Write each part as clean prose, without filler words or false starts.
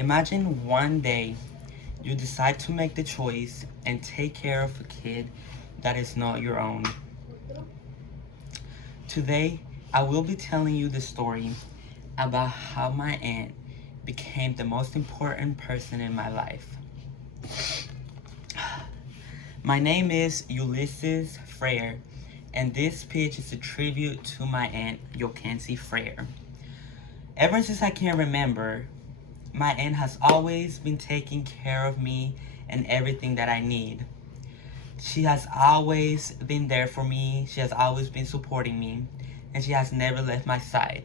Imagine one day you decide to make the choice and take care of a kid that is not your own. Today, I will be telling you the story about how my aunt became the most important person in my life. My name is Ulysses Frere, and this pitch is a tribute to my aunt, Yokensi Frere. Ever since I can remember, my aunt has always been taking care of me and everything that I need. She has always been there for me, she has always been supporting me, and she has never left my side.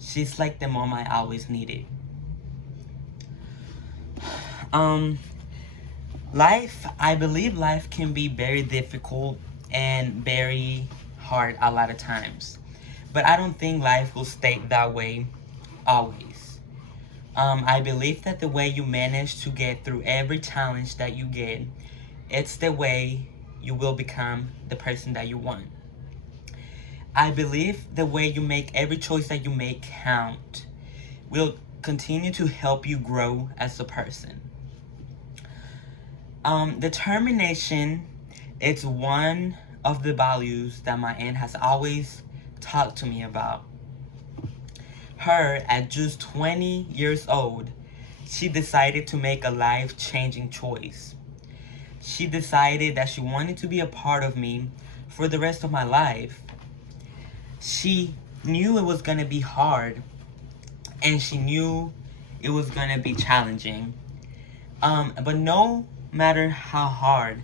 She's like the mom I always needed. I believe life can be very difficult and very hard a lot of times. But I don't think life will stay that way always. I believe that the way you manage to get through every challenge that you get, it's the way you will become the person that you want. I believe the way you make every choice that you make count will continue to help you grow as a person. Determination is one of the values that my aunt has always talked to me about. Her, at just 20 years old, she decided to make a life-changing choice. She decided that she wanted to be a part of me for the rest of my life. She knew it was gonna be hard, and she knew it was gonna be challenging. But no matter how hard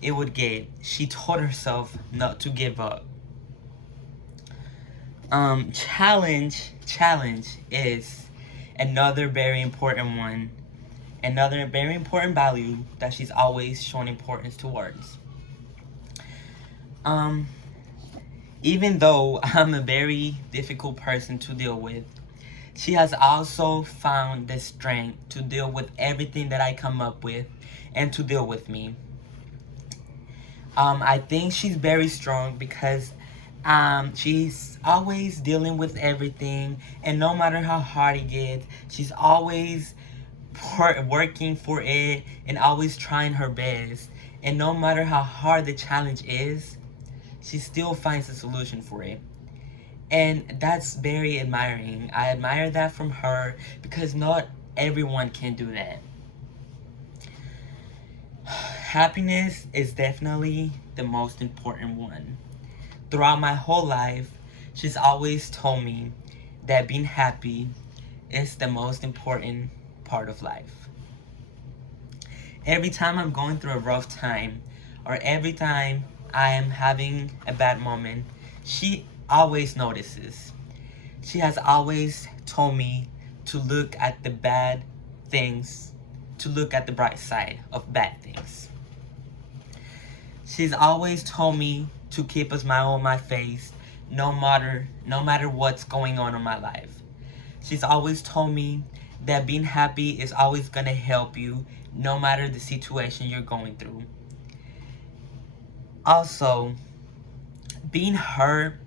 it would get, she told herself not to give up. Challenge is another very important one, another very important value that she's always shown importance towards. Even though I'm a very difficult person to deal with, she has also found the strength to deal with everything that I come up with and to deal with me. I think she's very strong because she's always dealing with everything, and no matter how hard it gets, she's always working for it and always trying her best. And no matter how hard the challenge is, she still finds a solution for it. And that's very admiring. I admire that from her because not everyone can do that. Happiness is definitely the most important one. Throughout my whole life, she's always told me that being happy is the most important part of life. Every time I'm going through a rough time, or every time I am having a bad moment, she always notices. She has always told me to look at the bad things, to look at the bright side of bad things. She's always told me to keep a smile on my face no matter what's going on in my life. She's always told me that being happy is always going to help you no matter the situation you're going through. Also, being her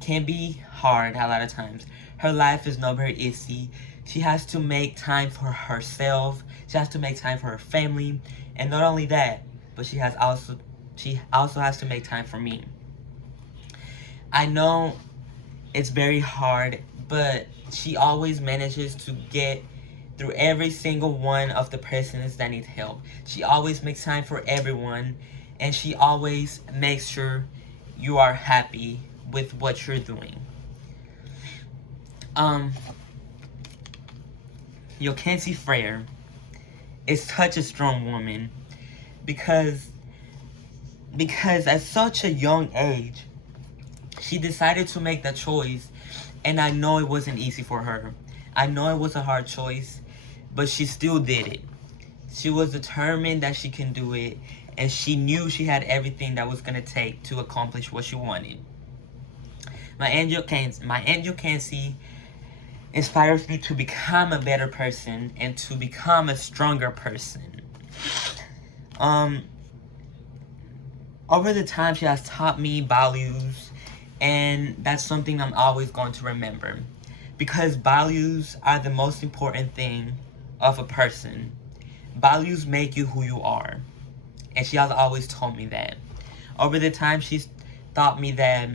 can be hard a lot of times. Her life is not very easy. She has to make time for herself. She has to make time for her family. And not only that, but she also has to make time for me. I know it's very hard, but she always manages to get through every single one of the persons that need help. She always makes time for everyone, and she always makes sure you are happy with what you're doing. Yokensi Frere is such a strong woman because at such a young age, she decided to make that choice, and I know it wasn't easy for her. I know it was a hard choice, but she still did it. She was determined that she can do it, and she knew she had everything that was going to take to accomplish what she wanted. My Aunt Yokensi inspires me to become a better person and to become a stronger person. Over the time, she has taught me values, and that's something I'm always going to remember. Because values are the most important thing of a person. Values make you who you are. And she has always told me that. Over the time, she's taught me that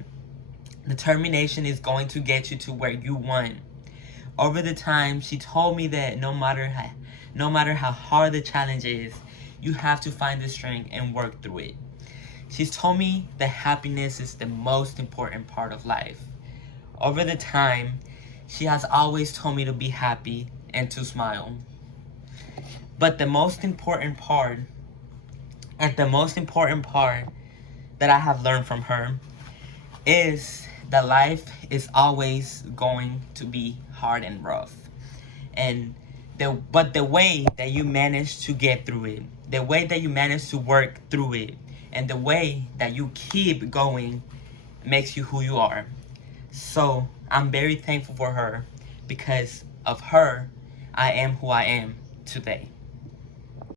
determination is going to get you to where you want. Over the time, she told me that no matter how hard the challenge is, you have to find the strength and work through it. She's told me that happiness is the most important part of life. Over the time, she has always told me to be happy and to smile. But the most important part, that I have learned from her, is that life is always going to be hard and rough. But the way that you manage to get through it, the way that you manage to work through it, and the way that you keep going makes you who you are. So I'm very thankful for her. Because of her, I am who I am today.